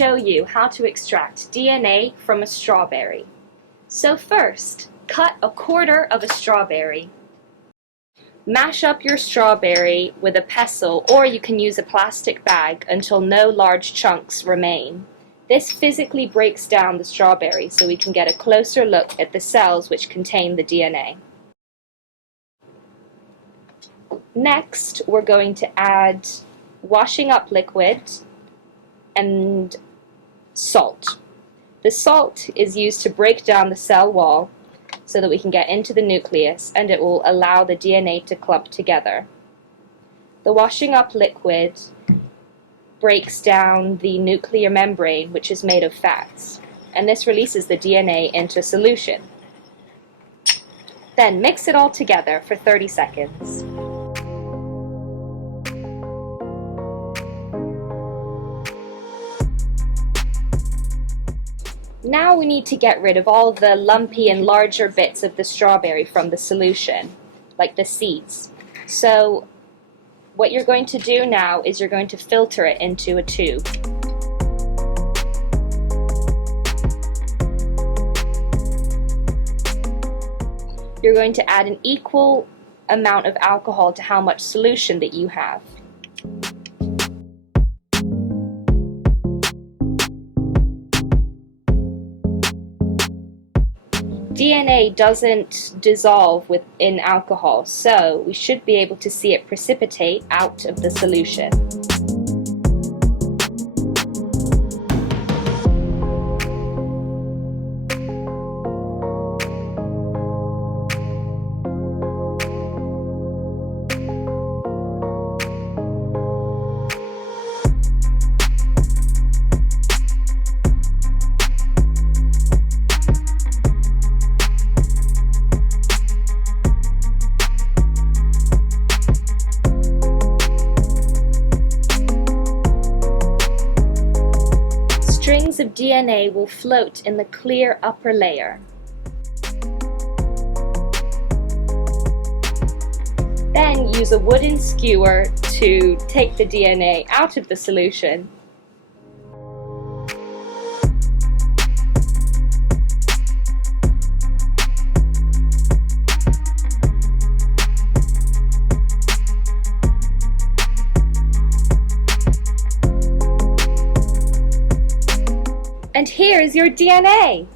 show you how to extract DNA from a strawberry. So first, cut a quarter of a strawberry. Mash up your strawberry with a pestle, or you can use a plastic bag until no large chunks remain. This physically breaks down the strawberry so we can get a closer look at the cells which contain the DNA. Next, we're going to add washing up liquid and salt. The salt is used to break down the cell wall so that we can get into the nucleus, and it will allow the DNA to clump together. The washing up liquid breaks down the nuclear membrane, which is made of fats, and this releases the DNA into solution. Then mix it all together for 30 seconds. Now we need to get rid of all the lumpy and larger bits of the strawberry from the solution, like the seeds. So what you're going to do now is you're going to filter it into a tube. You're going to add an equal amount of alcohol to how much solution that you have. DNA doesn't dissolve in alcohol, so we should be able to see it precipitate out of the solution. Strings of DNA will float in the clear upper layer. Then use a wooden skewer to take the DNA out of the solution. And here is your DNA!